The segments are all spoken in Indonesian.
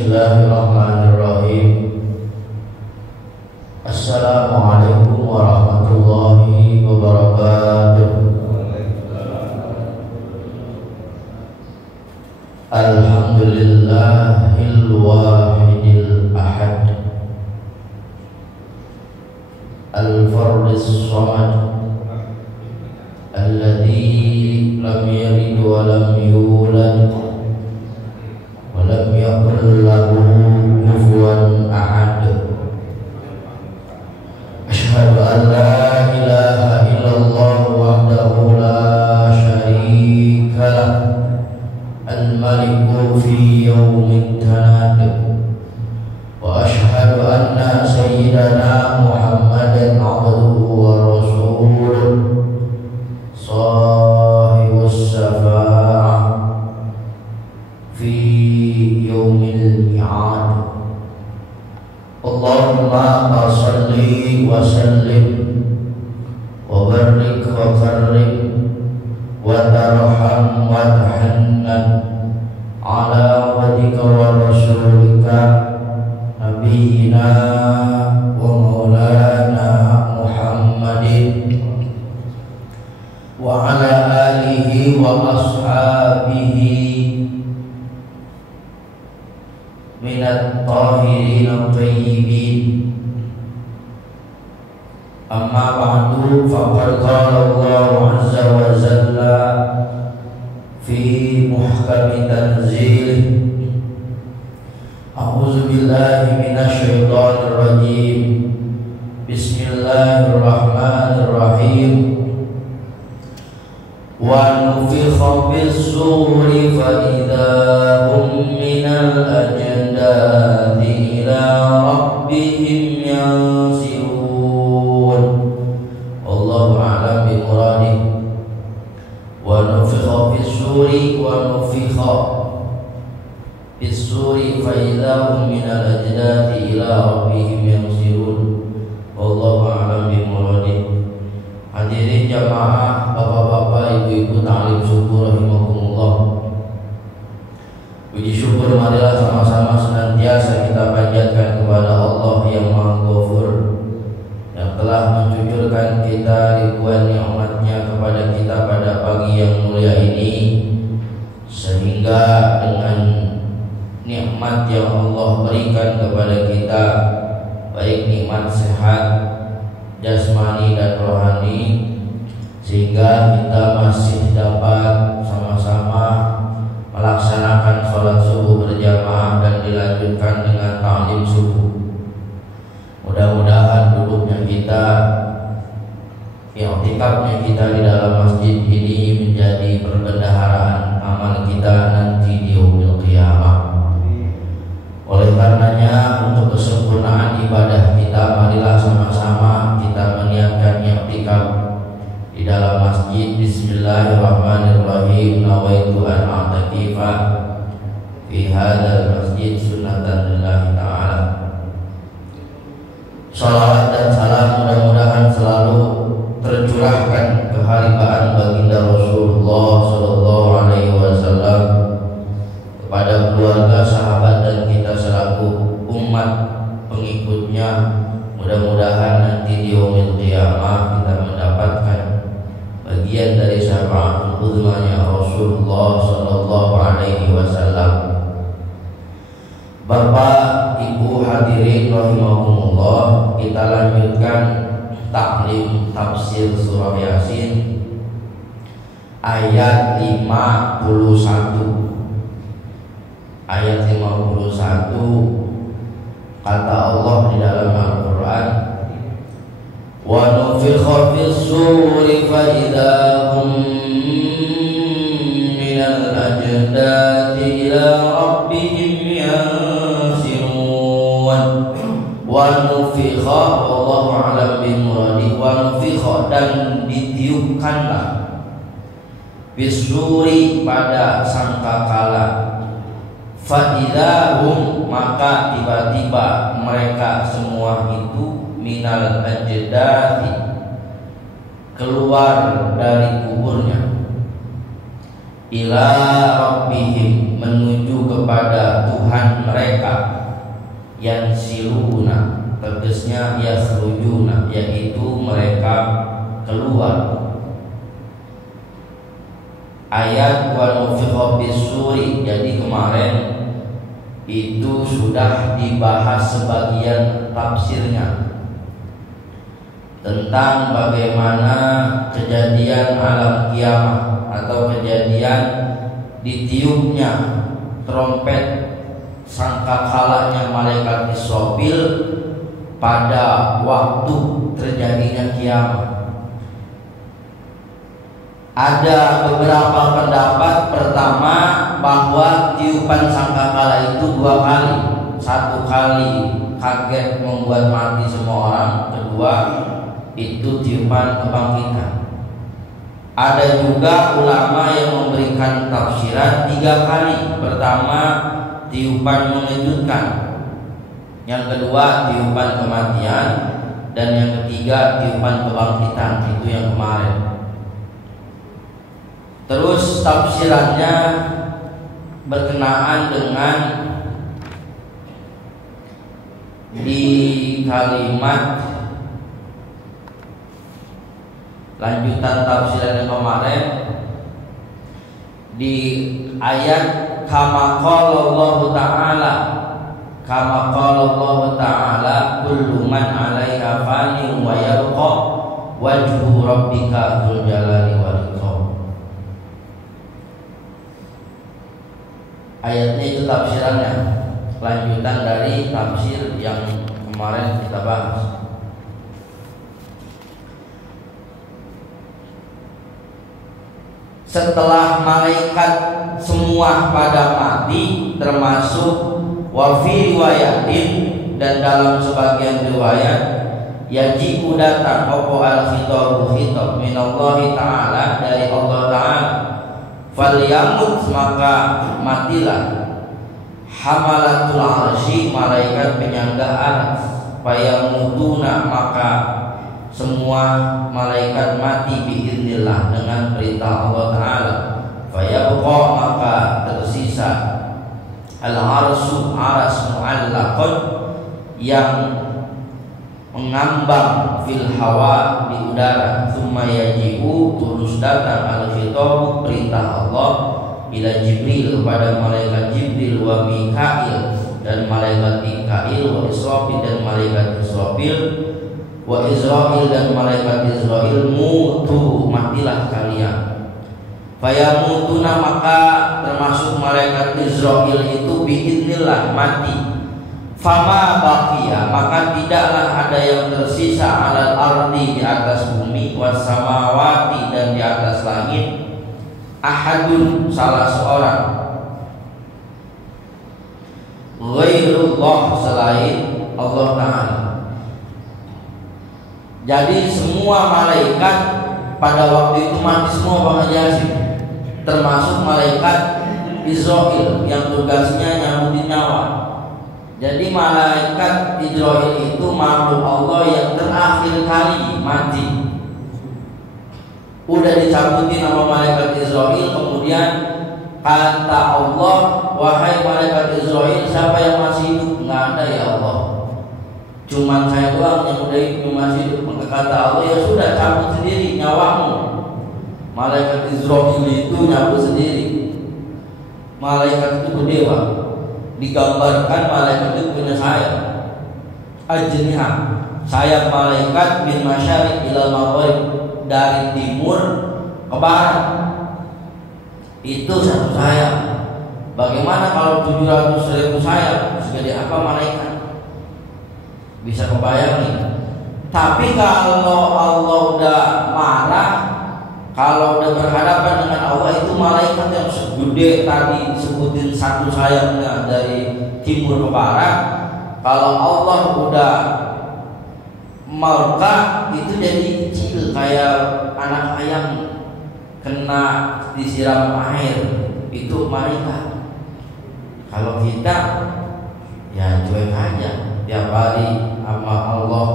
Bismillahirrahmanirrahim. Assalamualaikum warahmatullahi wabarakatuh. Alhamdulillahil wahidil ahad, al-fardis samad, alladzi lam yalid wa lam yulad wa lam yakul lahu kufuwan ahad. Asyhadu an la ilaha illallah wahdahu la syarika lah, al-maliku fi yawmit tanad. Wa asyhadu anna sayyidana Muhammadan abduhu wa rasuluh, sahibus syafa'ah fi yawmil mi'ad. Allahumma salli wa sallim wa barik wa karim wa tarham wa tahannan ala wajhika wa rasulika nabiyina wa maulana Muhammadin wa ala alihi wa ashabihi minat tahirin at-tayyibin. Amma ba'du, faqad qala Allah azza wa jalla fi muhkami tanzilih. A'udzu billahi minasy syaithanir rajim. Bismillahirrahmanirrahim. Wa nufikha bis-suri fa idza hum minal ajdadi ila rabbihim yansirun. Wallahu a'lam bimuradi. Wa nufikha bis-suri fa idza hum minal ajdadi ila rabbihim yansirun. Wallahu a'lam bimuradi. Hadirin jamaah, bapak-bapak, ibu-ibu ta'lim syukur rahimakumullah. Puji syukur marilah sama-sama senantiasa kita panjatkan kepada Allah yang Maha Ghafur, yang telah mencucurkan kita ribuan nikmat-Nya kepada kita pada pagi yang mulia ini, sehingga dengan nikmat yang Allah berikan kepada kita, baik nikmat sehat jasmani dan rohani, sehingga kita masih dapat sama-sama melaksanakan sholat subuh berjamaah dan dilanjutkan dengan ta'lim subuh. Mudah-mudahan duduknya kita, i'tikafnya kita di dalam masjid ini menjadi perbendaharaan amal kita nanti di yaumil qiyamah. Oleh karenanya, untuk kesempurnaan ibadah kita, marilah sama-sama kita meniatkan i'tikaf di dalam masjid. Bismillahirrahmanirrahim. Nawaitu an a'takifa fi hadzal masjid sunnatan lillahi ta'ala. Salawat dan salam mudah-mudahan selalu tercurahkan keharibaan baginda Rasulullah sallallahu alaihi wasallam kepada keluarga, sahabat, dan kita selaku umat pengikutnya. Mudah-mudahan nanti di yaumil qiyamah kita mendapatkan bagian dari syafaatul uzmanya Rasulullah sallallahu alaihi wasallam. Bapak, Ibu hadirin rahimakumullah, kita lanjutkan taklim tafsir surah Yasin ayat 51. Ayat 51, kata Allah di dalam Al-Quran, wa nufikha fis-suri fa idza hum minal ajdadi ila rabbihim yansirun. Wa nufikha, wallahu a'lam bimuradi. Wa nufikha, dan ditiupkanlah, bis-suri, pada sangkakala, fa'idahum, maka tiba-tiba mereka semua itu minal ajdadi, keluar dari kuburnya, ila rabbihim, menuju kepada Tuhan mereka, yansiluna, tegasnya yakhrujuna, yaitu mereka keluar. Ayat wa nufikha bis-suri, jadi kemarin itu sudah dibahas sebagian tafsirnya tentang bagaimana kejadian alam kiamat atau kejadian ditiupnya trompet sangkakalanya malaikat Israfil pada waktu terjadinya kiamat. Ada beberapa pendapat. Pertama, bahwa tiupan sangkakala itu 2 kali. 1 kali kaget membuat mati semua orang. Kedua, itu tiupan kebangkitan. Ada juga ulama yang memberikan tafsiran 3 kali. Pertama, tiupan mengejutkan. Yang kedua, tiupan kematian. Dan yang ketiga, tiupan kebangkitan. Itu yang kemarin. Terus tafsirannya berkenaan dengan di kalimat lanjutan tafsiran yang kemarin di ayat kama qala Allah Ta'ala, kama qala Allah Ta'ala, kullu man 'alaiha fanin wa yabqa wajhu rabbika dzul jalali wal ikram. Ayatnya itu tafsirannya, lanjutan dari tafsir yang kemarin kita bahas. Setelah malaikat semua pada mati, termasuk wafi riwayatin, dan dalam sebagian riwayat yajibu datang opo al-khitabu khitab minallahi ta'ala, dari Allah Ta'ala, falyamut, maka matilah hamalatul arsy, malaikat penyangga arsy, fayamutuna, maka semua malaikat mati biiznillah, dengan perintah Allah Ta'ala, fayabqa, maka tersisa al-arsy, aras mu'allaqun, yang mengambang fil hawa, di udara. Tsumma yajibu, terus datang al-khitab, perintah Allah, ila Jibril, kepada malaikat Jibril, wa Mikail, dan malaikat Mikail, wa Israfil, dan malaikat Israfil, wa Israil, dan malaikat Israil, mutu, matilah kalian. Fayamutuna, maka termasuk malaikat Israil itu biidznillah mati. Fama baqiya, maka tidaklah ada yang tersisa alal ardi, di atas bumi, was samawati, dan di atas langit, ahadun, salah seorang, ghairullah, selain Allah Ta'ala. Jadi semua malaikat pada waktu itu mati semua, Bang Haji Hasyim, termasuk malaikat Israil yang tugasnya nyambutin nyawa. Jadi malaikat Israil itu makhluk Allah yang terakhir kali mati. Udah dicabutin sama malaikat Israil, kemudian kata Allah, wahai malaikat Israil, siapa yang masih hidup? Nggak ada ya Allah, cuman saya doang yang udah hidup, masih hidup. Maka kata Allah, ya sudah, cabut sendiri nyawamu. Malaikat Israil itu nyabut sendiri. Malaikat itu gede, Pak. Digambarkan malaikat itu punya sayap, ajnihah, sayap malaikat min masyariq ilal maghrib, dari timur ke barat. Itu satu sayap. Bagaimana kalau 700.000 sayap? Segede apa malaikat? Bisa kebayang nih. Tapi kalau Allah udah marah, kalau udah berhadapan dengan Allah, itu malaikat yang segede tadi sebutin satu sayapnya dari timur ke barat, kalau Allah udah murka, itu jadi kecil, kayak anak ayam kena disiram air. Itu malaikat. Kalau kita ya cuek aja, tiap hari sama Allah,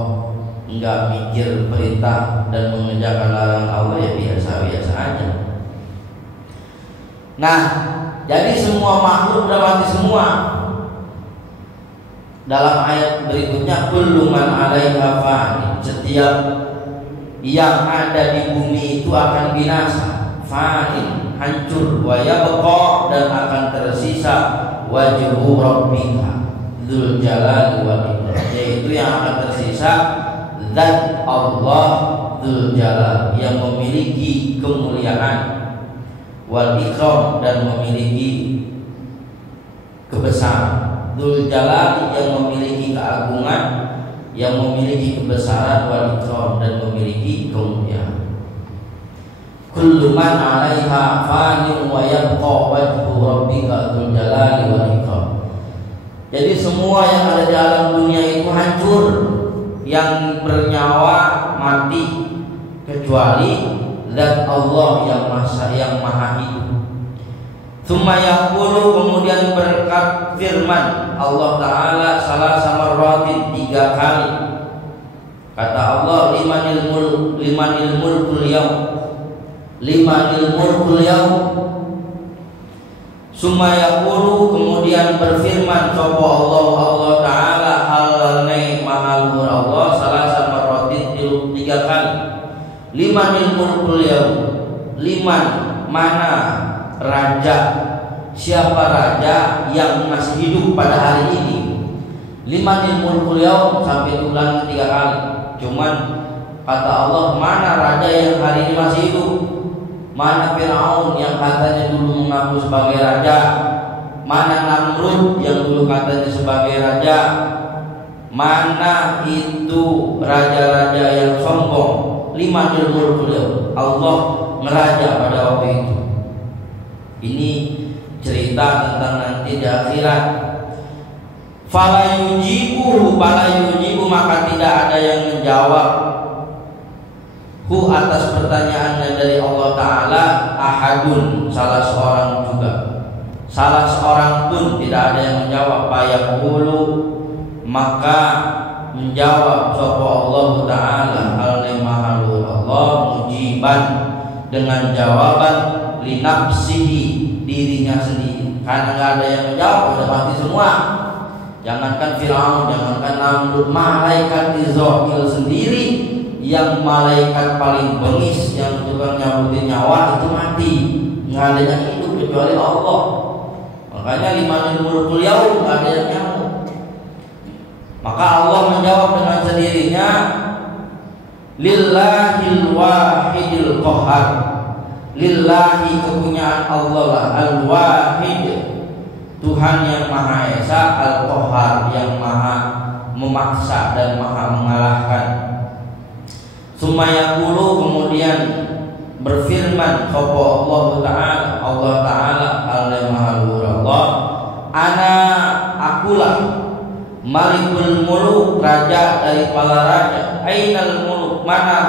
enggak mikir perintah dan mengerjakan larangan Allah, ya biasa-biasa aja. Nah, jadi semua makhluk udah mati semua. Dalam ayat berikutnya, kullu man 'alaiha fani, setiap yang ada di bumi itu akan binasa, fani, hancur, wa yabqa, dan akan tersisa wajhu rabbika dzul jalali wal ikram, yaitu yang akan tersisa zat Allah dzul jalal yang memiliki kemuliaan, wal ikram, dan memiliki kebesaran. Dzul jalal yang memiliki keagungan, yang memiliki kebesaran, wal ikram, dan memiliki kemuliaan. Kullu man 'alaiha fanin wa yabqa wajhu rabbika dzul jalali wal ikram. Jadi semua yang ada di alam dunia itu hancur, yang bernyawa mati, kecuali zat Allah yang maha hidup. Tsumma yaqulu, kemudian berkat firman Allah Ta'ala salasa marratin, 3 kali. Kata Allah, limanil mulkul yaum. Tsumma yaqulu, kemudian berfirman sapa Allah Ta'ala halane maha luhur Allah salasa marratin, 3 kali. Limanil mulkul yaum, liman, mana raja, siapa raja yang masih hidup pada hari ini. Limanil mulkul yaum, sampai ulang 3 kali. Cuman kata Allah, mana raja yang hari ini masih hidup? Mana Firaun yang katanya dulu mengaku sebagai raja? Mana Namrud yang dulu katanya sebagai raja? Mana itu raja-raja yang sombong? Limanil mulkul yaum, Allah ngeraja pada waktu itu. Ini cerita tentang nanti di akhirat. Fala yujibu, maka tidak ada yang menjawab hu atas pertanyaannya dari Allah Ta'ala ahadun, salah seorang juga, salah seorang pun tidak ada yang menjawab. Fayaqulu, maka menjawab sapa Allah Ta'ala al-mahalul Allah mujiban, dengan jawaban linafsihi, dirinya sendiri. Karena nggak ada yang menjawab, udah mati semua. Jangankan Firaun, jangankan Namrud, malaikat Israfil sendiri, yang malaikat paling bengis, yang tukang nyabutin nyawa itu mati. Nggak ada yang hidup kecuali Allah. Makanya limanil mulkul yaum, nggak ada yang nyamuk. Maka Allah menjawab dengan sendirinya, lillahil wahidil qahhar. Lillahi, kepunyaan Allah lah, al-wahid, Tuhan yang maha esa, al-qahhar, yang maha memaksa dan maha mengalahkan. Tsumma yaqulu, kemudian berfirman sapa Allah Ta'ala al-mahalur Allah, ana akulah malikul muluk, raja dari para raja. Ainal muluk, mana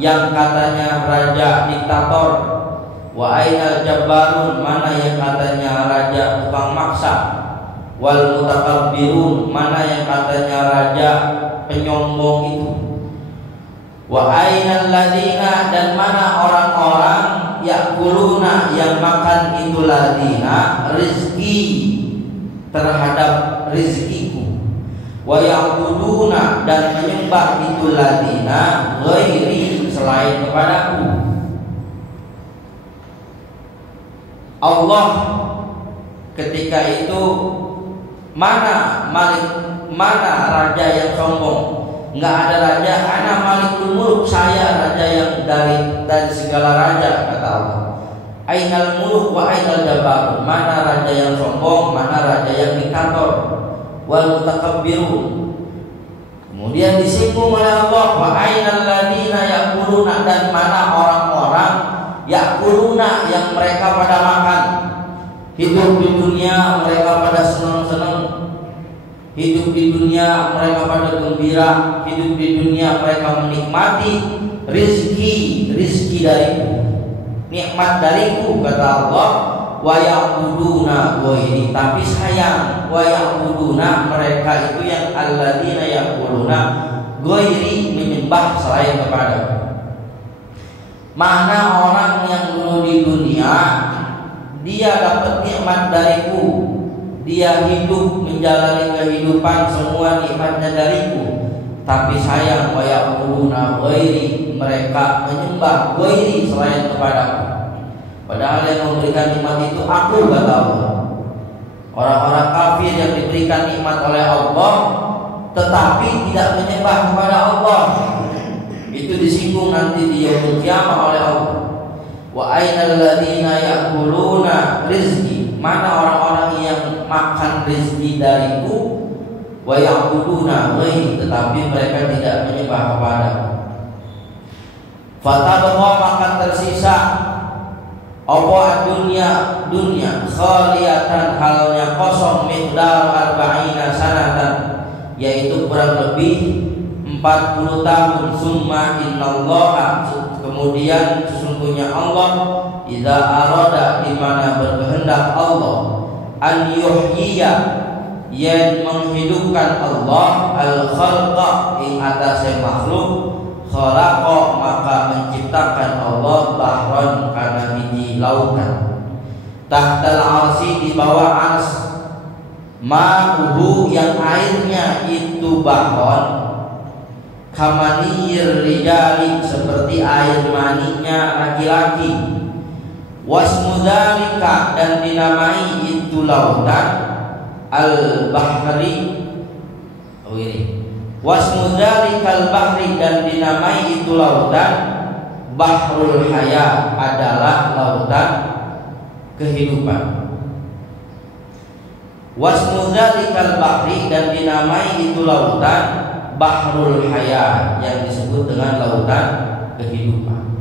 yang katanya raja diktator. Wa ainal jabbarun, mana yang katanya raja tukang maksa. Wal mutakabbirun, mana yang katanya raja penyombong itu. Wa ainal ladina, dan mana orang-orang yakuluna, yang makan itu ladina rizki, terhadap rizkiku. Wa ya'buduna, dan menyembah itu ladina ghairi, selain kepadaku. Allah ketika itu, mana raja yang sombong? Nggak ada raja. Ana malikul muluk, saya raja yang dari segala raja, kata Allah. Ainal muluk wa ainal jabbar, mana raja yang sombong, mana raja yang diktator. Wal mutakabbirun, kemudian disinggung oleh Allah, wa ainal ladina yakuluna, dan mana orang-orang yakuluna, yang mereka pada makan. Hidup di dunia mereka pada senang-senang, hidup di dunia mereka pada gembira, hidup di dunia mereka menikmati rizki dariku, nikmat dariku, kata Allah. Wa ya'buduna ghairi, tapi sayang, wa ya'buduna, mereka itu yang alladzina ya'buduna ghairi, menyembah selain kepadaku. Mana orang yang dulu di dunia dia dapat nikmat dariku, dia hidup menjalani kehidupan semua nikmatnya dariku, tapi sayang wa ya'buduna ghairi, mereka menyembah ghairi selain kepadaku. Padahal yang memberikan nikmat itu aku, kata Allah. Orang-orang kafir yang diberikan nikmat oleh Allah tetapi tidak menyembah kepada Allah, itu disinggung nanti di yaumul qiyamah oleh Allah. Wa ainal ladzina ya'kuluna rizqi, mana orang-orang yang makan rezeki dariku, wa ya'buduna ghairi, tetapi mereka tidak menyembah kepadaku. Fatabqa, maka tersisa apa dunia khaliyatan, halnya kosong, miqdar arba'ina sanatan, yaitu kurang lebih 40 tahun. Summa innallaha, kemudian sesungguhnya Allah, idza arada, di mana berkehendak Allah, an yuhyiya, yang menghidupkan Allah, al khalqa, ing atase makhluk, khalaqa, maka menciptakan Allah bahron, karena biji lautan, tahtal arsy, di bawah ars, ma'uhu, yang airnya itu bahron, kamaniyir rijali, seperti air maninya laki-laki, wasmu dzalika, dan dinamai itu lautan, al-bahri, wasmu dzalikal bahri, dan dinamai itu lautan, bahrul haya, adalah lautan kehidupan. Wasmu dzalikal bahri, dan dinamai itu lautan, bahrul haya, yang disebut dengan lautan kehidupan.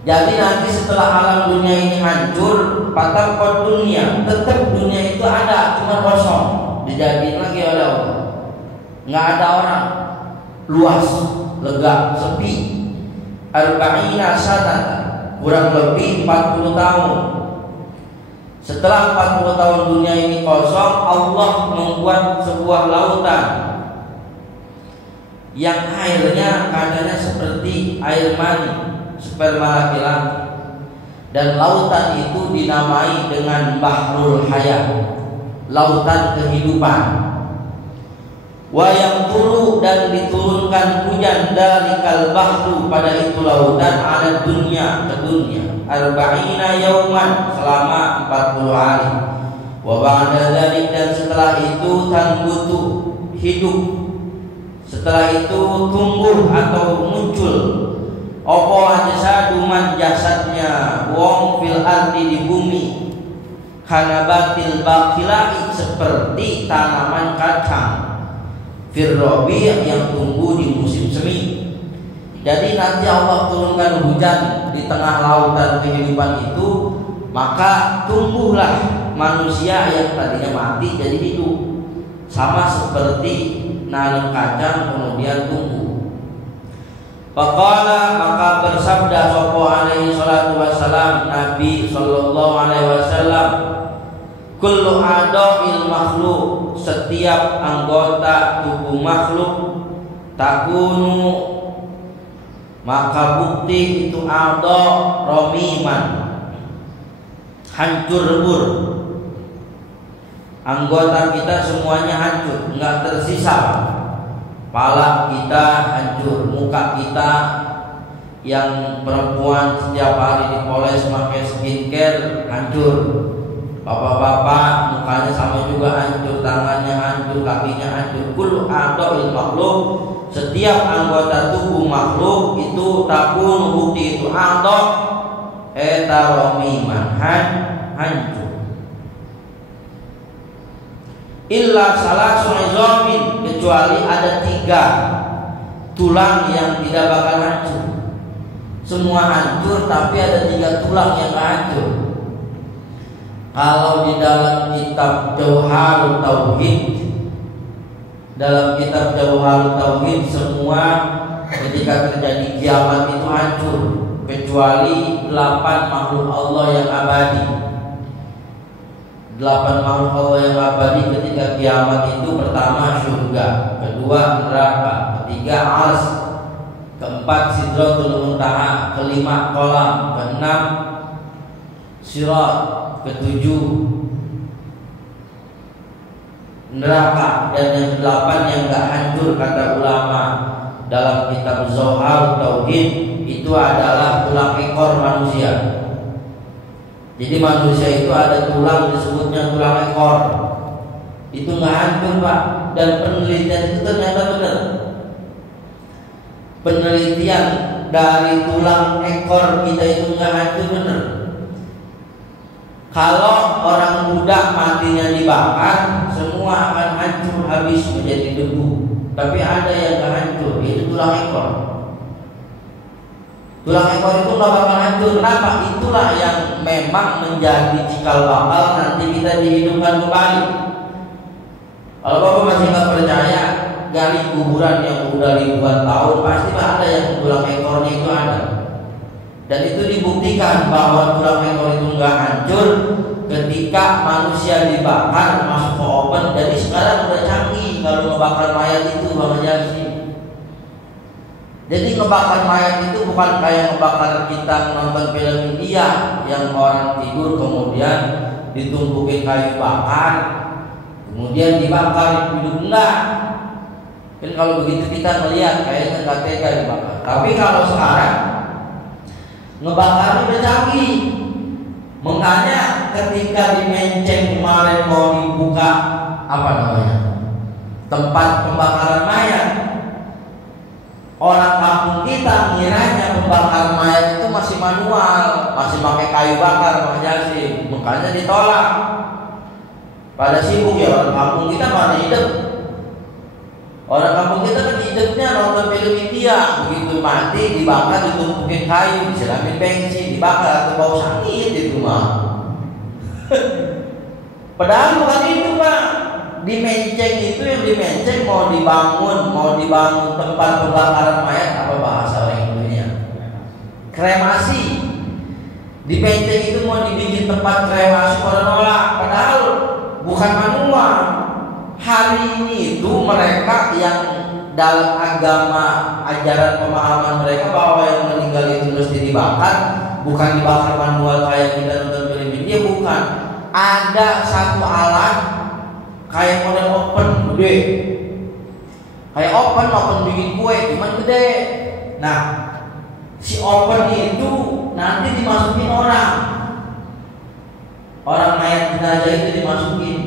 Jadi nanti setelah alam dunia ini hancur, patapot dunia, tetap dunia itu ada, cuma kosong, dijadiin lagi oleh Allah. Nggak ada orang, luas, lega, sepi. Arba'ina sanatan, kurang lebih 40 tahun. Setelah 40 tahun dunia ini kosong, Allah membuat sebuah lautan yang airnya kadarnya seperti air mani, sperma laki-laki, dan lautan itu dinamai dengan bahrul haya, lautan kehidupan. Wa yang turu, dan diturunkan hujan dari kalbahru, pada itu lautan, ala dunia, ke dunia, arba'ina yauman, selama 40 hari. Wa ba'da dzalik, dan setelah itu tanbutu, hidup. Setelah itu tumbuh atau muncul opo jasaduman, jasadnya wong fil ardi, di bumi, kanabatil bakilai, seperti tanaman kacang, firrobi, yang tumbuh di musim semi. Jadi nanti Allah turunkan hujan di tengah lautan kehidupan itu, maka tumbuhlah manusia yang tadinya mati jadi hidup, sama seperti nanam kacang kemudian tumbuh. Faqala, maka bersabda sapa alaihi salatu wassalam, Nabi sallallahu alaihi wasallam, kullu a'dha'il makhluk, setiap anggota tubuh makhluk, takunu, maka bukti itu a'dha romiman, hancur lebur. Anggota kita semuanya hancur, enggak tersisa. Kepala kita hancur, muka kita yang perempuan setiap hari dipoles pakai skincare hancur. Bapak-bapak mukanya sama juga hancur, tangannya hancur, kakinya hancur. Kullu a'dha'il makhluk, setiap anggota tubuh makhluk itu takun, bukti itu a'dha etaromiman, hancur. Illa salasu izamin, kecuali ada 3 tulang yang tidak bakal hancur. Semua hancur, tapi ada 3 tulang yang hancur. Kalau di dalam kitab Jauharut Tauhid, semua ketika terjadi kiamat itu hancur, kecuali 8 makhluk Allah yang abadi. 8 makhluk Allah yang abadi ketika kiamat itu, pertama surga, kedua neraka, ketiga ars, keempat sidratul muntaha, kelima kolam, keenam sirat, ketujuh neraka, dan yang kedelapan yang gak hancur kata ulama dalam kitab Zohar Tauhid itu adalah tulang ekor manusia. Jadi manusia itu ada tulang disebutnya tulang ekor. Itu gak hancur Pak. Dan penelitian itu ternyata benar. Penelitian dari tulang ekor kita itu gak hancur benar. Kalau orang budak matinya dibakar, semua akan hancur habis menjadi debu. Tapi ada yang gak hancur, yaitu tulang ekor. Tulang ekor itu gak bakal hancur. Kenapa? Itulah yang memang menjadi cikal bakal nanti kita dihidupkan kembali. Kalau Bapak masih gak percaya, gali kuburan yang udah ribuan tahun, pasti ada yang tulang ekornya itu ada. Dan itu dibuktikan bahwa tulang ekor itu nggak hancur ketika manusia dibakar masuk ke oven. Jadi sekarang udah canggih kalau ngebakar mayat itu Bang Jasi. Jadi ngebakar mayat itu bukan kayak ngebakar kita nonton film India yang orang tidur kemudian ditumpukin kayu bakar kemudian dibakar hidup, enggak. Kan kalau begitu kita melihat kayaknya nggak tega dibakar. Tapi kalau sekarang ngebakar udah canggih. Makanya ketika di Menceng kemarin mau dibuka apa namanya, tempat pembakaran mayat, orang kampung kita ngiranya pembakaran mayat itu masih manual, masih pakai kayu bakar, Bang Jasi. Makanya ditolak. Pada sibuk ya orang kampung kita mana hidup. Orang kampung kita kan hidupnya nonton film India. Begitu mati dibakar, ditumpukin kayu, disiramin bensin, dibakar atau bau sakit itu mah. Padahal bukan itu Pak. Di Menceng itu yang di Menceng mau dibangun tempat pembakaran mayat, apa bahasa orang Indonesia? Kremasi. Di Menceng itu mau dibikin tempat kremasi, pada nolak. Padahal bukan manual. Hari ini itu mereka yang dalam agama ajaran pemahaman mereka bahwa yang meninggal itu mesti dibakar, bukan dibakar manual kayak kita nonton film India, bukan. Ada satu alat kayak model oven gede, kayak oven bikin kue cuman gede. Nah si oven itu nanti dimasukin orang mayat jenazah itu dimasukin.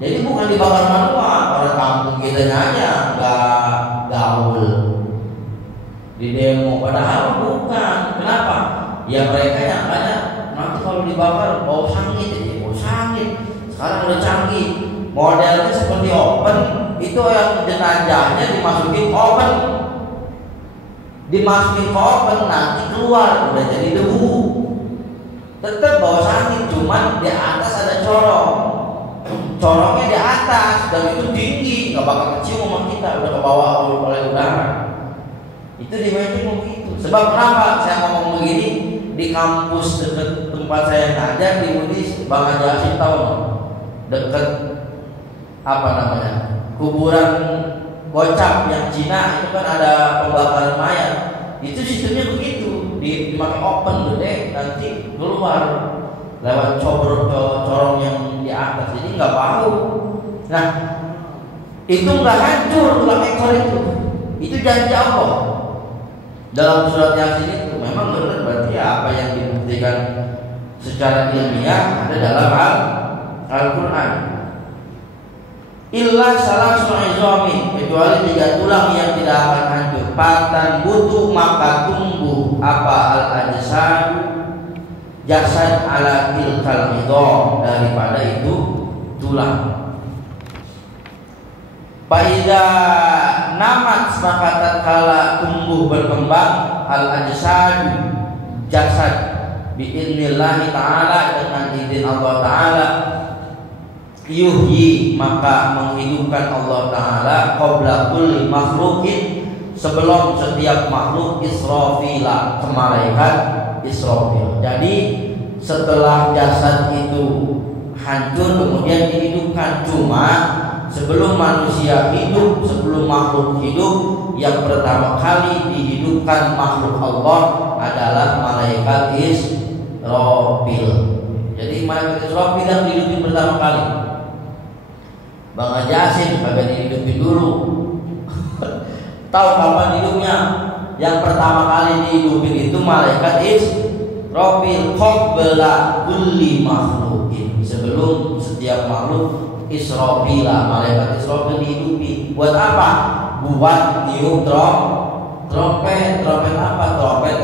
Jadi bukan dibakar manual. Orang kampung kita aja nggak gaul di demo, padahal bukan. Kenapa? Ya mereka yang banyak nanti kalau dibakar bau sangit, bau sangit. Sekarang udah canggih, modelnya seperti oven. Itu yang jenazahnya dimasukin oven, nanti keluar udah jadi debu. Tetap bau sangit, cuman di atas ada corongnya di atas, dan itu tinggi, nggak bakal kecium sama kita, udah ke bawah oleh udara. Itu di Menceng begitu. Sebab kenapa saya ngomong begini? Di kampus dekat tempat saya ngajar di Udis, Bang Jasi tahu dekat apa namanya, kuburan Gocap yang Cina itu kan ada pembakaran mayat. Itu sistemnya begitu, dipakai oven gede, nanti keluar lewat corong yang di atas, jadi nggak bau. Nah itu nggak hancur tulang ekor itu janji Allah dalam surat Yasin itu. Memang benar, berarti apa yang dibuktikan secara ilmiah ada dalam Al-Quran. Illa salah su'izomi, kecuali 3 tulang yang tidak akan hancur. Patan butuh maka tumbuh apa al-ajsad, jasad ala tilkal idham, daripada itu tulang. Faida namat maka tatkala tumbuh berkembang al-ajsad, jasad biidznillah ta'ala, dengan izin Allah ta'ala, yuhyi maka menghidupkan Allah ta'ala qabla kulli makhlukin, sebelum setiap makhluk, Israfila, malaikat Israfil. Jadi setelah jasad itu hancur kemudian dihidupkan. Cuma sebelum manusia hidup, sebelum makhluk hidup, yang pertama kali dihidupkan makhluk Allah adalah malaikat Israfil. Jadi malaikat Israfil yang dihidupin pertama kali. Bang Ajasin kagak dihidupin dulu. Tahu kapan hidupnya? Yang pertama kali dihidupin itu malaikat Israfil qabla kulli makhluqin. Sebelum setiap makhluk Israfil, malaikat Israfil dihidupi. Buat apa? Buat niup trompet. Trompet apa? Trompet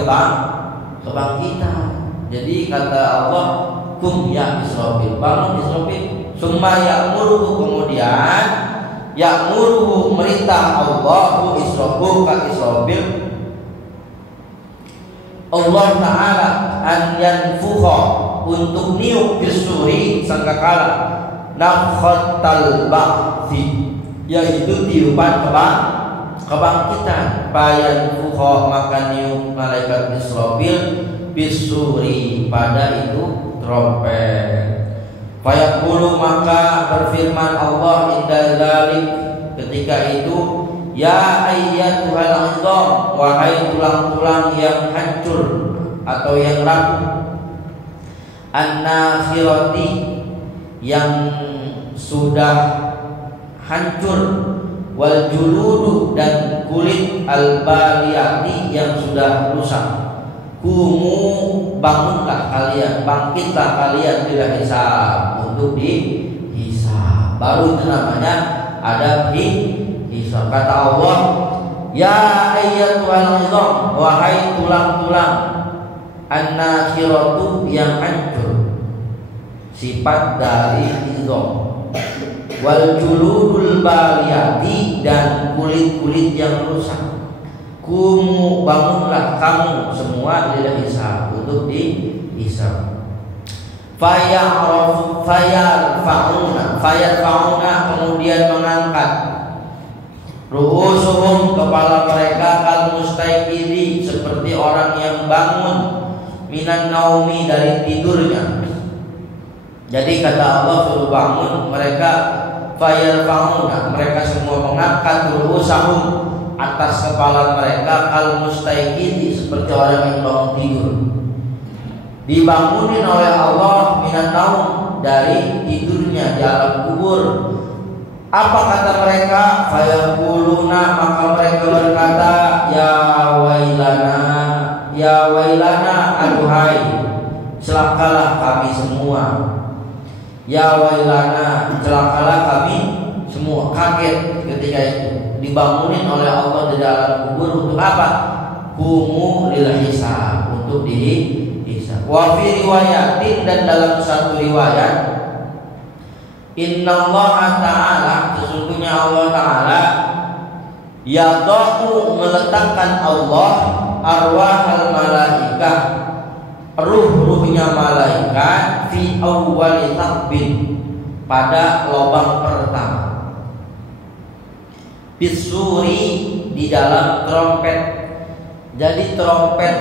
kebangkitan. Jadi kata Allah, kum ya Israfil, bangun Israfil. Summa ya'muruhu, kemudian ya'muruhu, merintah Allahu Israfil ka Israfil Allah Ta'ala an yanfukha, untuk niup bisuri sangkakala nafkhatal ba'thi, yaitu tiupan kebangkitan. Fayanfukha, maka niup malaikat Israfil bisuri, pada itu trompet. Fayaqulu, maka berfirman Allah inda dzalik, ketika itu, ya ayyatuhal 'idham, wahai tulang-tulang yang hancur atau yang rapuh, an-nakhirati, yang sudah hancur, wal juludu, dan kulit, al-baliyati, yang sudah rusak. Kumu, bangunlah kalian, bangkitlah kalian, bila hisab, untuk dihisab. Baru itu namanya ada hisab. Kata Allah, ya ayyatuhal 'idham, wahai tulang-tulang, an-nakhiratu, yang hancur, sifat dari idham, wal juludul baliyati, dan kulit-kulit yang rusak. Kumu, bangunlah kamu semua, lil hisab, untuk dihisab. Fayarfa'una, kemudian mengangkat, ru'usuhum, kepala mereka, kal mustaiqidhi, seperti orang yang bangun, minan naumi, dari tidurnya. Jadi kata Allah suruh bangun mereka, fayarfa'una, mereka semua mengangkat ru'usahum, atas kepala mereka, kal mustaiqidhi, seperti orang yang bangun tidur. Dibangunin oleh Allah minan naum, dari tidurnya di alam kubur. Apa kata mereka? Fayaquluna, maka mereka berkata, ya wailana, ya wailana, aduhai celakalah kami semua. Ya wailana, celakalah kami semua. Kaget ketika itu, dibangunin oleh Allah di dalam kubur. Untuk apa? Kumu lil hisab, untuk dihisab. Wa fi riwayatin, dan dalam satu riwayat, innallaha ta'ala, sesungguhnya Allah Ta'ala, yadau, meletakkan Allah, arwahal malaikah, ruh-ruhnya malaikat, fi awwali taqbin, pada lubang pertama, bisuri, di dalam trompet. Jadi trompet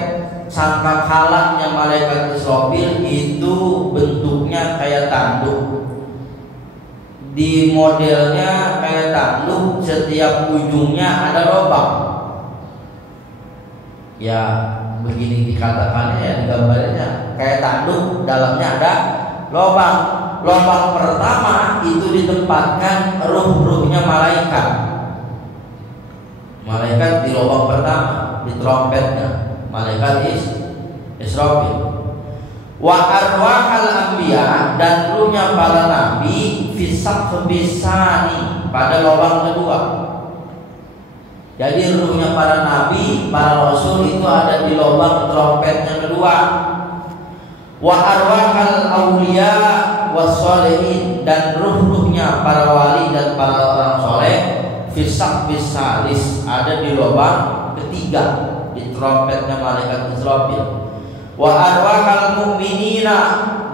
sangkakhalanya malaikat Israfil itu bentuknya kayak tanduk. Di modelnya kayak tanduk, setiap ujungnya ada lubang. Ya begini dikatakannya, ya digambarnya kayak tanduk, dalamnya ada lubang. Lubang pertama itu ditempatkan ruh-ruhnya malaikat. Malaikat di lubang pertama, di trompetnya malaikat Israfil. Wa arwahal anbiya, dan ruhnya para nabi, fisaq bisani, pada lubang kedua. Jadi ruhnya para nabi, para rasul itu ada di lubang trompetnya kedua. Wa arwahal auliya wassolihin, dan ruh-ruhnya para wali dan para orang soleh, fisaq bisalis, ada di lubang ketiga, di trompetnya malaikat Israfil. Wa arwahal mu'minina,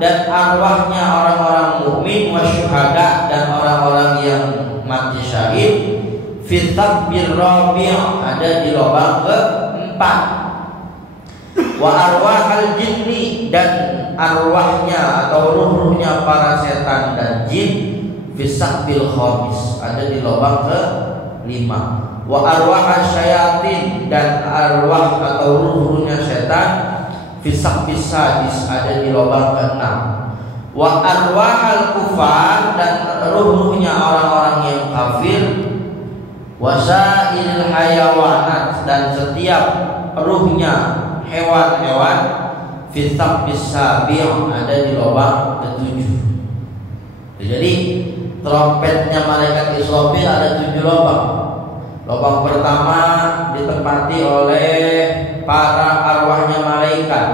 dan arwahnya orang-orang mukmin, wasyuhada, dan orang-orang yang mati syahid, fitab birrabi', ada di lubang keempat. Wa arwahal jinni, dan arwahnya atau ruh-ruhnya para setan dan jin, fisaq bil khamis, ada di lubang kelima. Wa arwah syayatin, dan arwah atau ruh-ruhnya setan, fisaq bisadis, ada di lubang ke-6. wa arwahal kufar, dan ruhnya orang-orang yang kafir, wasailil hayawanat, dan setiap ruhnya hewan-hewan, fitab bisabi', ada di lubang ketujuh. Jadi trompetnya malaikat Israfil ada 7 lubang. Lubang pertama ditempati oleh para arwahnya malaikat.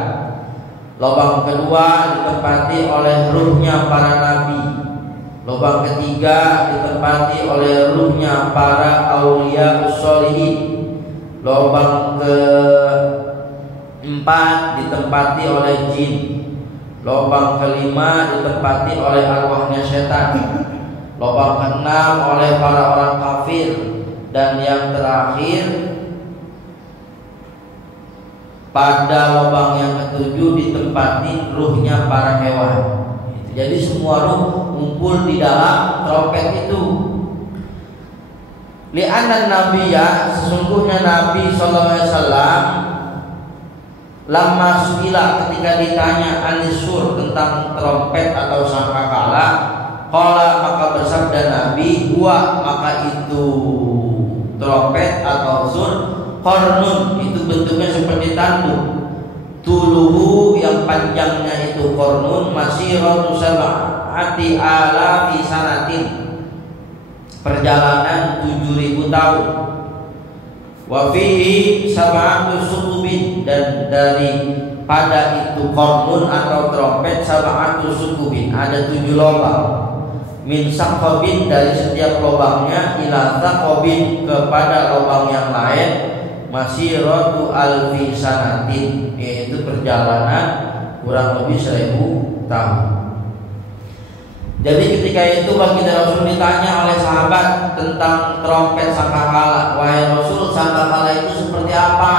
Lubang kedua ditempati oleh ruhnya para nabi. Lubang ketiga ditempati oleh ruhnya para aulia usholihin. Lubang keempat ditempati oleh jin. Lubang kelima ditempati oleh arwahnya setan. Lubang keenam oleh para orang kafir. Dan yang terakhir pada lubang yang ketujuh ditempati ruhnya para hewan. Jadi semua ruh ngumpul di dalam trompet itu. Li'anna nabiyya, sesungguhnya Nabi sallallahu alaihi wasallam, lamma su'ila, ketika ditanya anisur, tentang trompet atau sangkakala, qala, maka bersabda Nabi, huwa, maka itu trompet atau sur, kornun, itu bentuknya seperti tanduk. Tuluhu, yang panjangnya itu kornun, masiratu sab'ati alafi sanatin, perjalanan 7.000 tahun. Wa fihi sab'atu sukubin, dan daripada itu kornun atau trompet, sab'atu sukubin, ada 7 lubang. Min saqabin, dari setiap lubangnya, ila saqabin, kepada lubang yang lain, masiratu alfi sanatin, yaitu perjalanan kurang lebih 1000 tahun. Jadi ketika itu baginda Rasul ditanya oleh sahabat tentang trompet sangkakala. Wahai Rasul, sangkakala itu seperti apa?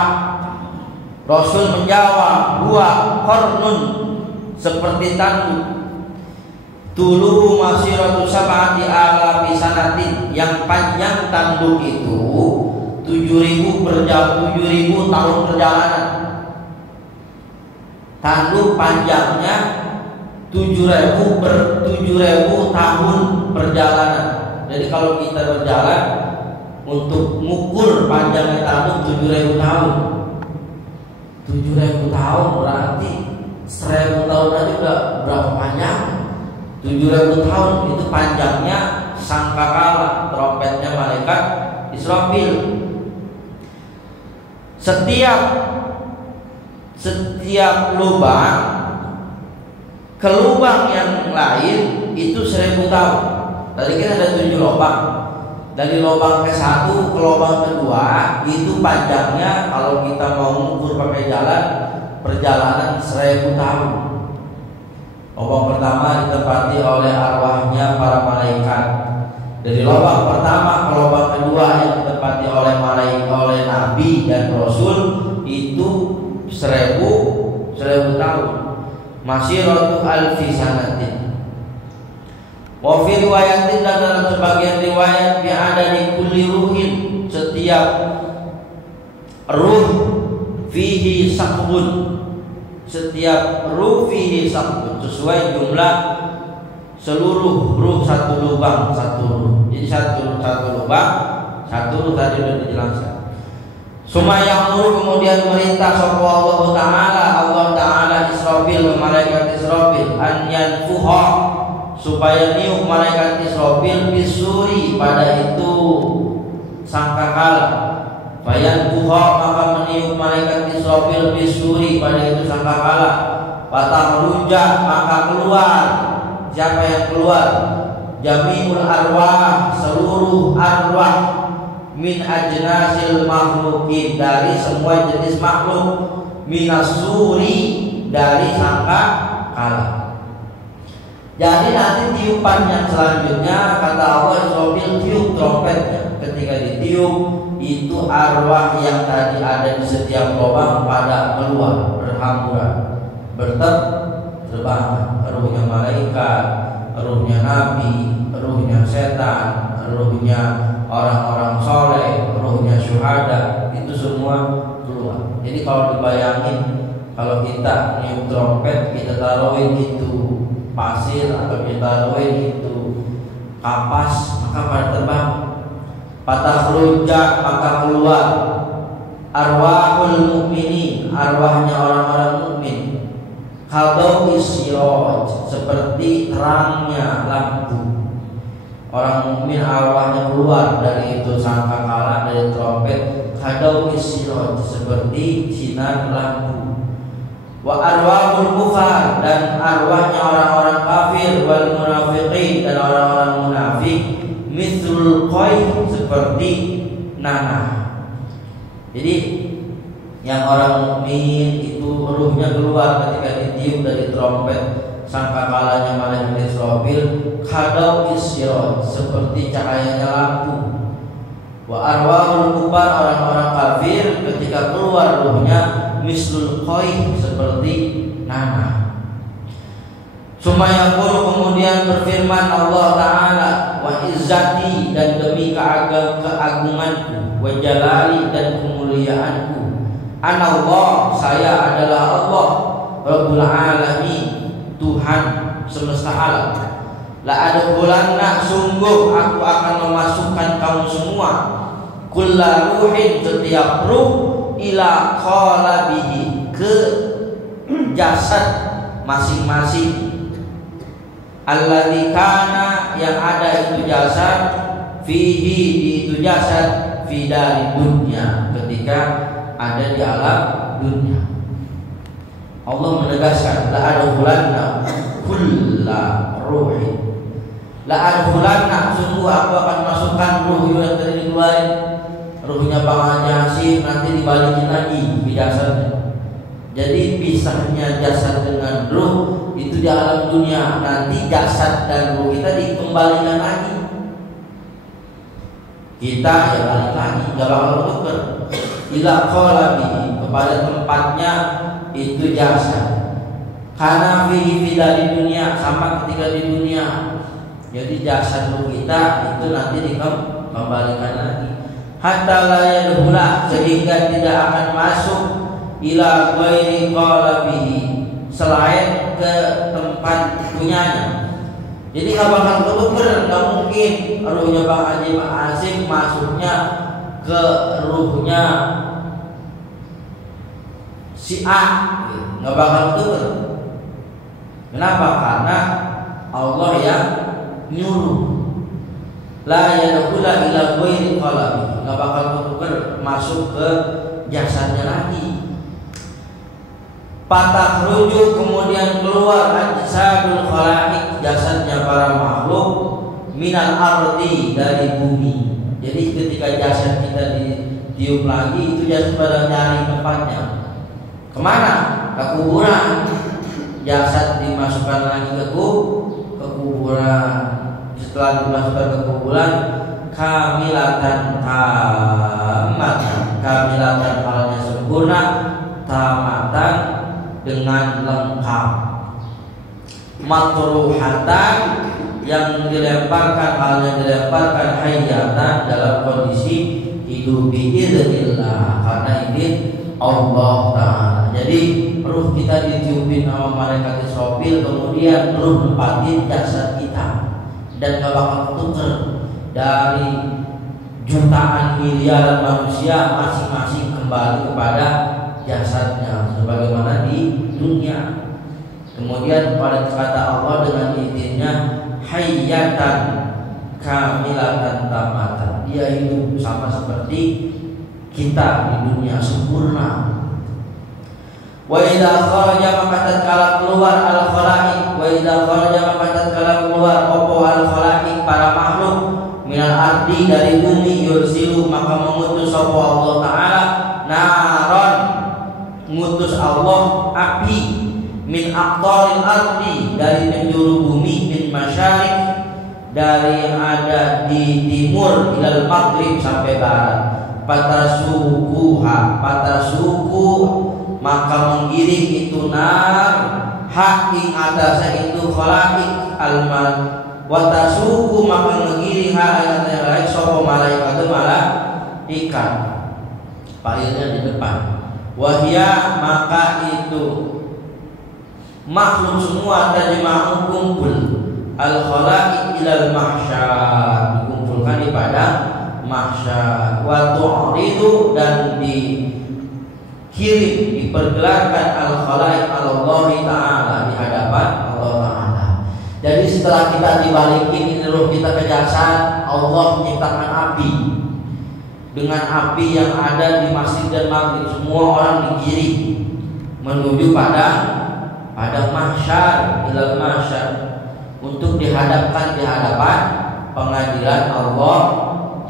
Rasul menjawab, huwa qarnun, seperti tanduk. Tulu masiratu sab'ati alafi sanatin, yang panjang tanduk itu 7.000 tahun perjalanan. Tanduk panjangnya 7.000 tahun perjalanan. Jadi kalau kita berjalan untuk mengukur panjangnya tanduk 7.000 tahun. 7.000 tahun berarti 1.000 tahun aja udah berapa panjang? 7.000 tahun itu panjangnya sangkakala, trompetnya malaikat Israfil. Setiap lubang ke lubang yang lain itu 1.000 tahun. Tadi kan ada 7 lubang. Dari lubang ke-1 ke lubang kedua itu panjangnya, kalau kita mau mengukur pakai jalan, perjalanan 1.000 tahun. Lubang pertama ditempati oleh arwahnya para malaikat. Dari lubang pertama ke lubang kedua yang ditempati oleh malaikat, oleh nabi dan rasul, itu 1.000 tahun. Masiratu alfi sanatin. Wa fi riwayatin, dan dalam sebagian riwayat, bi ada di kulli ruhin, setiap ruh fihi saqbun, setiap ruh fihi saqbun, sesuai jumlah seluruh ruh satu lubang, satu ruh. Jadi satu lubang, satu ruh, tadi sudah dijelaskan. Sumayang muru, kemudian merintah sapa Allah Ta'ala Israfil, malaikat Israfil, an yanfuha, supaya niup malaikat Israfil bisuri, pada itu sangkakala. Fayanfuha, maka meniup malaikat Israfil bisuri, pada itu sangkakala. Fatahruja, maka keluar. Siapa yang keluar? Jami'ul arwah, seluruh arwah, min ajnasil makhlukin, dari semua jenis makhluk, minasuri, dari sangkakala. Jadi nanti tiupan yang selanjutnya, kata Allah, Israfil tiup trompetnya. Ketika ditiup, itu arwah yang tadi ada di setiap lubang pada keluar, berhamburan, berterbangan. Ruhnya malaikat, ruhnya nabi, ruhnya setan, ruhnya orang-orang soleh, ruhnya syuhada, itu semua keluar. Jadi kalau dibayangin, kalau kita niup trompet, kita taruhin itu pasir atau bibaroin itu kapas, maka pada terbang. Fatakhruja, maka keluar arwahul mukminin, arwahnya orang-orang mukmin, khadau isyiraj, seperti terangnya lampu. Orang mukmin arwahnya keluar dari itu sangkakala, dari trompet, khadau isyiraj, seperti sinar lampu. Wa arwahul kufar, dan arwahnya orang-orang kafir, wal munafiqin, dan orang-orang munafik, mithlul qay, seperti nanah. Jadi yang orang mukmin itu ruhnya keluar ketika ditiup dari trompet sangkakalanya malaikat Israfil, khadau isyiraj, seperti cahayanya lampu. Wa arwahul kufar, orang-orang kafir ketika keluar ruhnya, mislul qay, seperti nanah. Sumayaqul, kemudian berfirman Allah Ta'ala, wa izzati, dan demi keagunganku, wa jalali, dan kemuliaanku, ana Allah, saya adalah Allah, Rabbul Alamin, Tuhan semesta alam. La adkhulanna, sungguh aku akan memasukkan kamu semua, kulla ruhin, setiap ruh, ila qalabihi, ke jasad masing-masing, alladzi kana, yang ada itu jasad, fihi, di itu jasad, fi dari dunia, ketika ada di alam dunia. Allah menegaskan, la adkhulanna kulla ruhin, la adkhulanna, sungguh aku akan masukkan ruh yang tadi dikeluarin, ruhnya Bang Haji Hasim, nanti dibalikin lagi di jasadnya. Jadi pisahnya jasad dengan ruh itu di alam dunia, nanti jasad dan ruh kita dikembalikan lagi. Kita ya balik lagi, gak bakal tukar. Ila qalabi, kepada tempatnya itu jasad. Karena fi dari dunia, sama ketika di dunia. Jadi jasad ruh kita itu nanti dikembalikan lagi. Hatta la yadkhula, sehingga tidak akan masuk ila ghairi qalabihi, selain ke tempat punyanya. Jadi nggak bakal ketuker, nggak mungkin ruhnya Bang Haji Hasim masuknya ke ruhnya si A, nggak bakal ketuker. Kenapa? Karena Allah yang nyuruh. La yadkhula ila ghairi qalabihi, nggak bakal ketuker masuk ke jasadnya lagi. Patah rujuk, kemudian keluar ajsadul khalaiq, jasadnya para makhluk, minal ardi, dari bumi. Jadi ketika jasad kita ditiup lagi, itu jasad pada nyari tempatnya. Kemana? Ke kuburan. Jasad dimasukkan lagi ke kuburan. Setelah dimasukkan ke kuburan, kamilatan tamatan, kamilatan halnya sempurna, tamatan dengan lengkap, matruhatan, yang dilemparkan, halnya dilemparkan, hayatan, dalam kondisi hidup biiznillah, karena izin Allah Ta'ala. Jadi ruh kita ditiupin sama malaikat Israfil, kemudian ruh nempatin jasad kita, dan gak bakal ketuker. Dari jutaan miliaran manusia, masing-masing kembali kepada jasadnya sebagaimana di dunia. Kemudian pada kata Allah dengan izinnya, hayatan kamilatan tamatan, dia hidup sama seperti kita di dunia, sempurna. Wa idza kharaja, maka tatkala keluar al khalaiq, wa idza kharaja, maka tatkala keluar opo al khalaiq, para makhluk, minal ardi, dari bumi, yursilu, maka mengutus sapa Allah Ta'ala naron, ngutus Allah api, min aqtaril ardi, dari penjuru bumi, min masyarik, dari yang ada di timur, ilal maghrib, sampai barat. Patasukuha, patasuku, maka menggiring itu nar, hak ing atasnya itu khalaik almal, watasuku, maka menggiring hak yang lain sopo malaikat, malaikat. Failnya di depan. Wahya, maka itu makhluk semua tajma'u kumpul al-khalaiq ilal mahsyar, dikumpulkan di padang mahsyar, wa tu'ridu dan dikirim dipergelarkan al-khalaiq Allah Ta'ala di hadapan Allah Ta'ala. Jadi setelah kita dibalikin ini roh kita ke jasad, Allah menciptakan api. Dengan api yang ada di masjid dan maghrib, semua orang digiring menuju pada mahsyar, ilal mahsyar, untuk dihadapkan di hadapan pengadilan Allah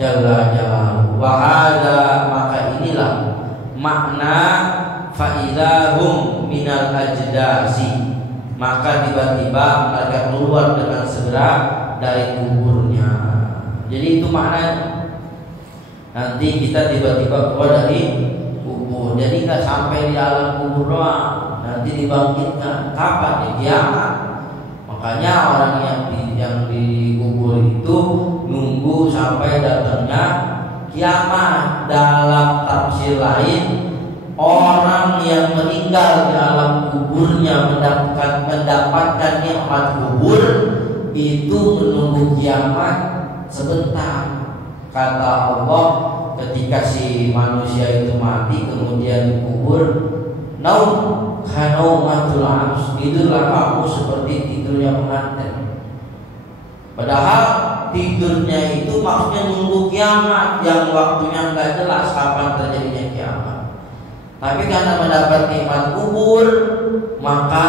Jalla Jalaluhu. Wa hadza, maka inilah makna fa idzahum minal ajdasi, maka tiba-tiba mereka keluar dengan segera dari kuburnya. Jadi itu maknanya. Nanti kita tiba-tiba keluar dari kubur. Jadi nggak sampai di alam kubur doang, nanti dibangkitkan. Kapan? Di kiamat. Makanya orang yang dikubur itu nunggu sampai datangnya kiamat. Dalam tafsir lain, orang yang meninggal di alam kuburnya mendapatkan nikmat kubur itu menunggu kiamat sebentar. Kata Allah, ketika si manusia itu mati kemudian dikubur, naum kanaumatul ams, tidurlah kamu seperti tidurnya pengantin. Padahal tidurnya itu maksudnya nunggu kiamat yang waktunya nggak jelas kapan terjadinya kiamat. Tapi karena mendapat nikmat kubur, maka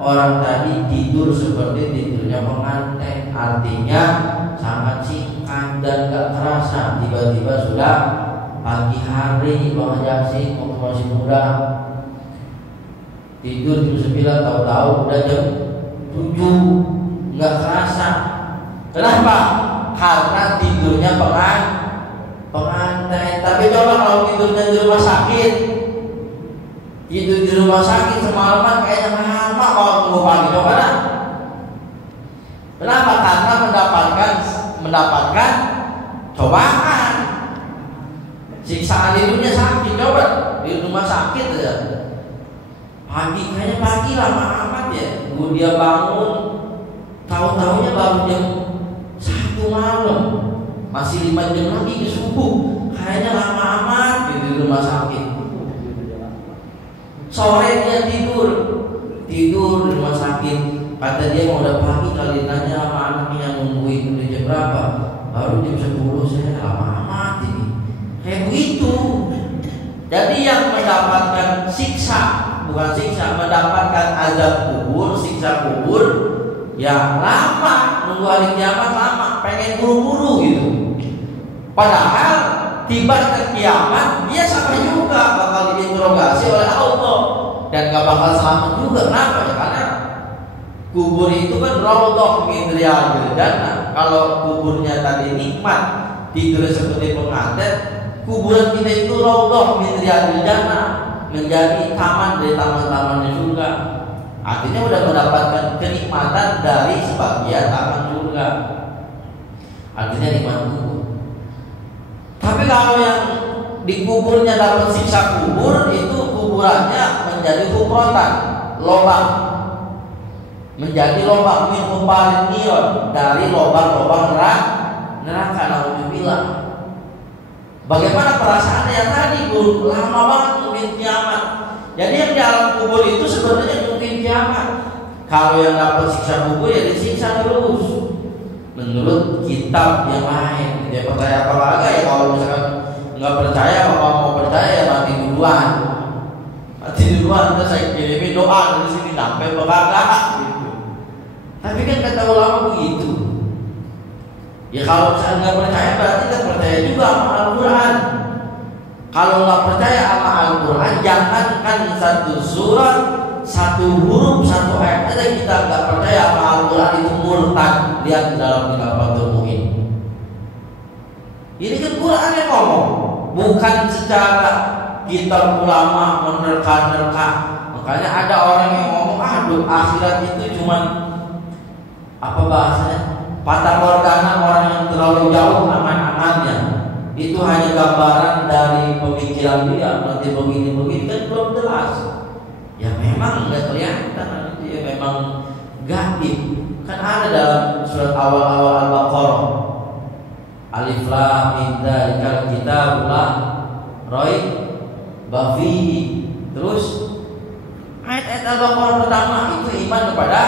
orang tadi tidur seperti tidurnya pengantin. Artinya sangat singkat dan gak terasa, tiba-tiba sudah pagi hari. Bang Jasin waktu masih muda tidur jam 9, tahu-tahu udah jam 7, gak terasa. Kenapa? Karena tidurnya pengantin. Tapi coba kalau tidurnya di rumah sakit, tidur di rumah sakit semalaman kayaknya lama kalau tunggu pagi. Coba dah. Kenapa? Karena mendapatkan cobaan, siksaan hidupnya sakit. Coba di rumah sakit aja, pagi kayaknya pagi lama amat ya. Dia bangun, tahu-tahunya baru jam 1 malam, masih 5 jam lagi ke subuh. Kayaknya lama amat di rumah sakit. Sore dia tidur di rumah sakit. Kata dia mau udah pagi kali, nanya sama anaknya yang nungguin jam berapa, baru jam 10. Saya lama amat ini. Kayak begitu. Jadi yang mendapatkan siksa, bukan siksa, mendapatkan azab kubur, siksa kubur yang lama, nunggu hari kiamat lama, pengen buru-buru gitu. Padahal tiba ke kiamat dia sama juga bakal diinterogasi oleh Allah dan gak bakal selamat juga. Kenapa? Ya karena kubur itu kan raudhah min riyadil jannah. Kalau kuburnya tadi nikmat, tidur seperti pengantin, kuburan kita itu raudhah min riyadil jannah, menjadi taman dari taman-tamannya surga. Artinya udah mendapatkan kenikmatan dari sebagian taman surga. Artinya nikmat kubur. Tapi kalau yang di kuburnya dapat siksa kubur, itu kuburannya menjadi hufratan, lubang, menjadi lubang min hufarin niron, dari lubang-lubang neraka. Alhamdulillah. Bagaimana perasaannya yang tadi Bu? Lama banget mungkin kiamat. Jadi yang di alam kubur itu sebenarnya mungkin kiamat. Kalau yang dapat siksa kubur ya disiksa terus. Menurut kitab yang lain, dia percaya apa lagi ya? Kalau misalkan nggak percaya, bapak mau percaya ya mati duluan. Mati duluan, terus saya kirimin doa dari sini sampai berkagak gitu. Tapi kan kata ulama begitu. Ya kalau misalkan nggak percaya berarti nggak percaya juga sama Al-Quran. Kalau nggak percaya sama Al-Quran, jangankan satu surat, satu huruf, satu ayat aja kita nggak percaya sama Al-Quran, itu murtad. Lihat di dalam Kitab Mu'in. Ini kan Quran yang ngomong, bukan secara kitab ulama menerka-nerka. Makanya ada orang yang ngomong, aduh akhirat itu cuman apa bahasanya, patah morgana, orang yang terlalu jauh angan-angannya. Itu hanya gambaran dari pemikiran dia, nanti begini-begini, kan belum jelas. Ya memang nggak kelihatan, itu ya memang gaib. Kan ada dalam surat awal-awal Al-Baqarah, Alif Lam Mim Dzalikal Kitabul La Raiba Fihi. Terus ayat-ayat Al-Baqarah pertama itu iman kepada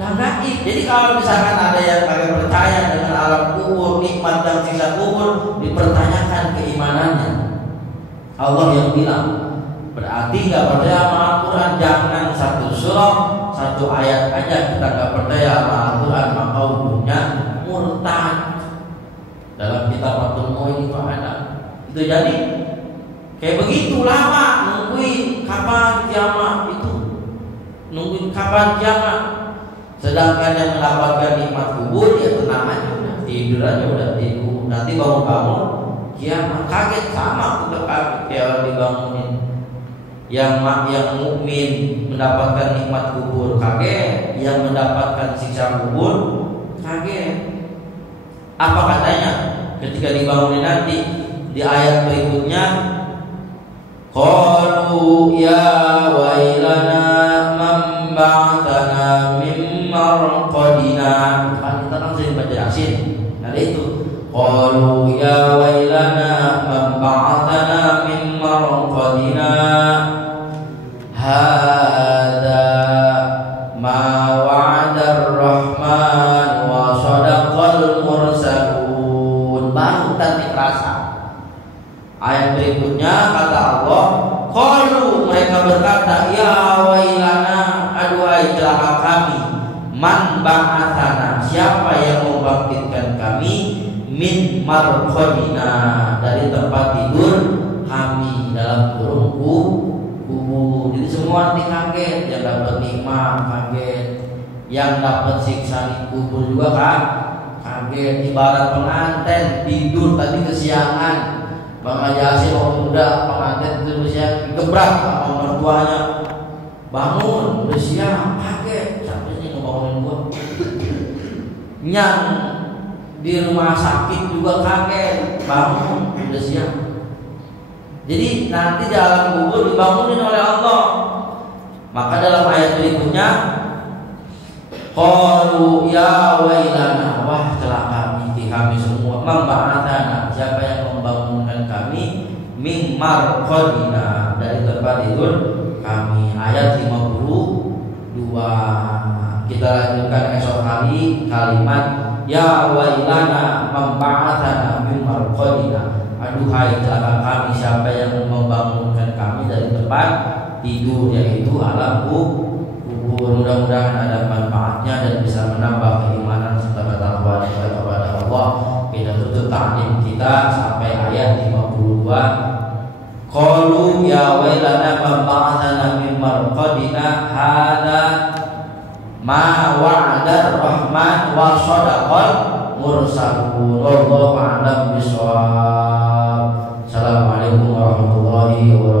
yang gaib. Jadi kalau misalkan ada yang kagak percaya dengan alam kubur, nikmat dan siksa kubur, dipertanyakan keimanannya. Allah yang bilang, berarti nggak percaya sama Al-Quran. Jangan satu surah, satu ayat aja kita nggak percaya sama Al-Quran, maka hukumnya murtad. Dalam kitab Fathul Mu'in itu ada. Itu jadi kayak begitu lama nungguin kapan kiamat itu, nungguin kapan kiamat. Sedangkan yang mendapatkan nikmat kubur ya tenang aja, udah tidur aja, udah tidur. Nanti bangun-bangun kiamat, kaget sama udah kaget kayak dibangunin. Yang mukmin mendapatkan nikmat kubur kaget, yang mendapatkan siksa kubur kaget. Apa katanya ketika dibangunin nanti di ayat berikutnya? Qalu ya wailana man ba'athana min marqadina. Kan kita kan sering baca Yasin. Nah itu qalu ya wailana man ba'athana min marqadina hadza ma wa'ada ar-rahman wa sadaqal mursalun. Baru tadi terasa. Ayat berikutnya kata Allah, qalu, mereka berkata, ya wailana, aduhai celaka kami, man ba'athana, siapa yang membangkitkan kami, min marqadina, dari tempat tidur kami, dalam kurung kubur. Jadi semua nanti kaget, yang dapat nikmat kaget, yang dapat siksa di kubur juga kan kaget. Ibarat pengantin tidur tadi kesiangan, Bang Yasin orang muda pengantin tidur siang digebrak sama mertuanya, bangun udah siang, kaget, siapa sih ngebangunin gua? Yang di rumah sakit juga kaget, bangun udah siang. Jadi nanti di alam kubur dibangunin oleh Allah. Maka dalam ayat berikutnya, qalu ya wailana, wah celaka kami semua, memba'athana, siapa yang membangunkan kami, min marqadina, dari tempat tidur kami. Ayat 52. Kita lanjutkan esok hari kalimat ya wailana memba'athana min marqadina, aduhai celaka kami, siapa yang membangunkan kami dari tempat tidur, yaitu alam kubur. Mudah-mudahan ada manfaatnya dan bisa menambah keimanan serta ketakwaan kita kepada Allah. Kita tutup ta'lim kita sampai ayat 52. Qalu ya wailana man ba'athana min marqadina hadza ma wa'ada ar-rahman wa sadaqal mursalun. Wallahu a'lam bishawab. Assalamualaikum warahmatullahi wabarakatuh.